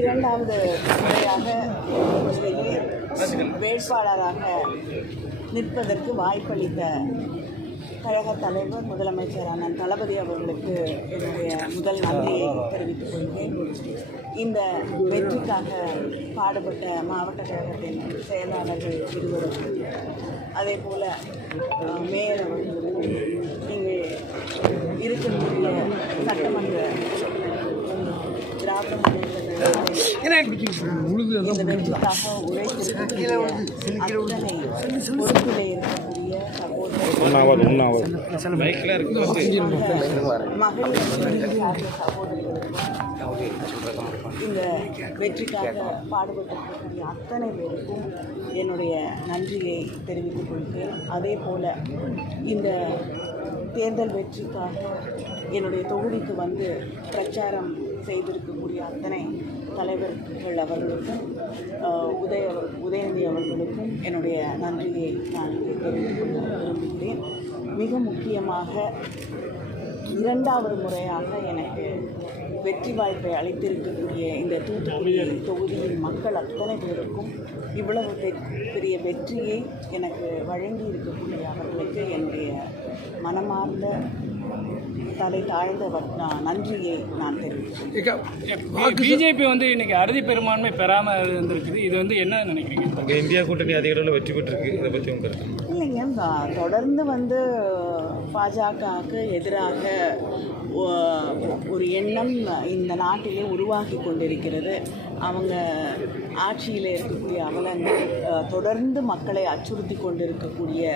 இரண்டாவது முறையாக வேட்பாளராக நிற்பதற்கு வாய்ப்பளித்த கழக தலைவர் முதலமைச்சர் அண்ணன் தளபதி அவர்களுக்கு என்னுடைய முதல் நன்றியை தெரிவித்துக் கொள்கிறேன். இந்த வெற்றிக்காக பாடுபட்ட மாவட்ட கழகத்தின் செயலாளர்கள் இருவருக்கும், அதே போல் மேயர் அவர்களுக்கும், இங்கே இருக்கக்கூடிய சட்டமன்ற திராவிட இந்த வெற்றிக்காக உழைத்திருக்கக்கூடிய அத்தனை பொறுப்பிலே இருக்கக்கூடிய இந்த வெற்றிக்காக பாடுபட்டிருக்கக்கூடிய அத்தனை பேருக்கும் என்னுடைய நன்றியை தெரிவித்துக் கொள்கிறேன். அதே போல் இந்த தேர்தல் வெற்றிக்காக என்னுடைய தொகுதிக்கு வந்து பிரச்சாரம் செய்திருக்கக்கூடிய அத்தனை தலைவர்கள் அவர்களுக்கும் உதயநிதி அவர்களுக்கும் என்னுடைய நன்றியை நான் தெரிவித்துக் கொள்ள விரும்புகிறேன். மிக முக்கியமாக இரண்டாவது முறையாக எனக்கு வெற்றி வாய்ப்பை அளித்திருக்கக்கூடிய இந்த தூத்துக்குடி தொகுதியின் மக்கள் அத்தனை பேருக்கும் இவ்வளவு பெரிய வெற்றியை எனக்கு வழங்கி இருக்கக்கூடிய அவர்களுக்கு என்னுடைய மனமார்ந்த தலை தாழ்ந்த நன்றியை நான் தெரிவிக்கிறேன். பிஜேபி வந்து இன்னைக்கு அறுதி பெரும்பான்மை பெறாமல் இருந்திருக்குது. இது வந்து என்ன நினைக்கிறீங்க? இந்தியா கூட்டணி அதிக அளவில் வெற்றி பெற்றிருக்கு, இதை பற்றி உங்களுக்கு இல்லைங்க, தொடர்ந்து வந்து பாஜகவுக்கு எதிராக ஒரு எண்ணம் இந்த நாட்டிலே உருவாகி கொண்டிருக்கிறது. அவங்க ஆட்சியில் இருக்கக்கூடிய அவலங்கள் தொடர்ந்து மக்களை அச்சுறுத்தி கொண்டிருக்கக்கூடிய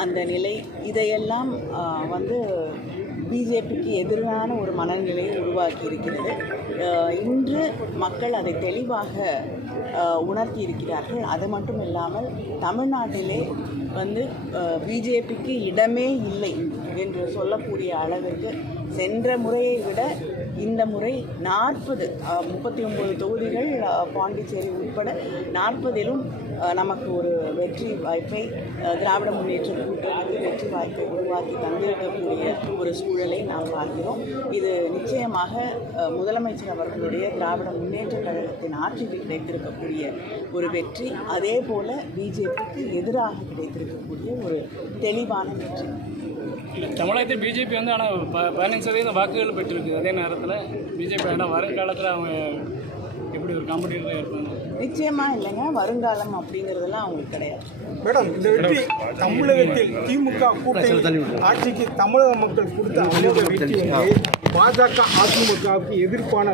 அந்த நிலை, இதையெல்லாம் வந்து பிஜேபிக்கு எதிரான ஒரு மனநிலையை உருவாக்கி இருக்கிறது. இன்று மக்கள் அதை தெளிவாக உணர்த்தி இருக்கிறார்கள். அது மட்டும் இல்லாமல் தமிழ்நாட்டிலே வந்து பிஜேபிக்கு இடமே இல்லை என்று சொல்லக்கூடிய அளவிற்கு சென்ற முறையை விட இந்த முறை 39 தொகுதிகள் பாண்டிச்சேரி உட்பட 40லும் நமக்கு ஒரு வெற்றி வாய்ப்பை திராவிட முன்னேற்ற கூட்டணிக்கு வெற்றி வாய்ப்பை உருவாக்கி தந்திருக்கக்கூடிய ஒரு சூழலை நாம் பார்க்கிறோம். இது நிச்சயமாக முதலமைச்சர் அவர்களுடைய திராவிட முன்னேற்ற கழகத்தின் ஆட்சிக்கு கிடைத்திருக்கக்கூடிய ஒரு வெற்றி, அதே போல் பிஜேபிக்கு எதிராக கிடைத்திருக்கக்கூடிய ஒரு தெளிவான வெற்றி. தமிழகத்தில் பிஜேபி வந்து ஆனால் 15% வாக்குகள் பெற்றிருக்கு. அதே நேரத்தில் பிஜேபி ஆனால் வருங்காலத்தில் அவங்க எப்படி ஒரு காம்படிட்டராக இருப்பாங்க? நிச்சயமாக இல்லைங்க, வருங்காலம் அப்படிங்கிறதுலாம் அவங்களுக்கு கிடையாது. மேடம், இந்த வெற்றி தமிழகத்தில் திமுக கூட்டணி ஆட்சிக்கு தமிழக மக்கள் கொடுத்த அமோக வெற்றி பாஜக அதிமுகவுக்கு எதிர்ப்பான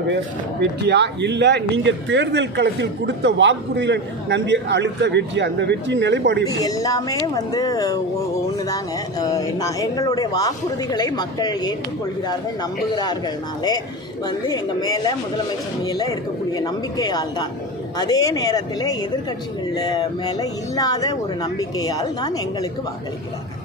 வெற்றியா, இல்லை நீங்கள் தேர்தல் களத்தில் கொடுத்த வாக்குறுதிகள் நம்பி அளித்த வெற்றியா? அந்த வெற்றியின் நிலைப்பாடு எல்லாமே வந்து ஒன்று தாங்க. எங்களுடைய வாக்குறுதிகளை மக்கள் ஏற்றுக்கொள்கிறார்கள், நம்புகிறார்கள்னாலே வந்து எங்கள் மேலே முதலமைச்சர் மேலே இருக்கக்கூடிய நம்பிக்கையால் தான். அதே நேரத்தில் எதிர்க்கட்சிகள் மேலே இல்லாத ஒரு நம்பிக்கையால் தான் எங்களுக்கு வாக்களிக்கிறார்கள்.